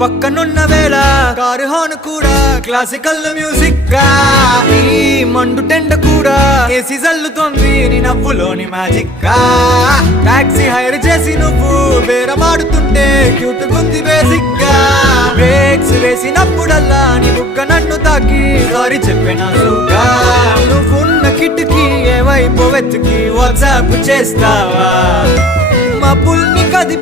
పక్కనున్న వేళ car horn కూడా క్లాసికల్ మ్యూజిక్ గా, ఈ మండు టెండ కూడా ఏసీ జల్లుతోంది నీ నవ్వులోని మ్యాజిక్ గా. టాక్సీ హైర్ చేసి నువ్వు బేరమాడుతుంటే క్యూట్ గుంది బేసిక్ గా. బ్రేక్స్ వేసినప్పుడల్లా నీ బుగ్గ నన్ను తాకి సారీ చెప్పినానుగా. నువ్వున్న కిటికీ ఏ వైపు వెతికి వాట్సాప్ చేస్తావా, మా పుల్ని కది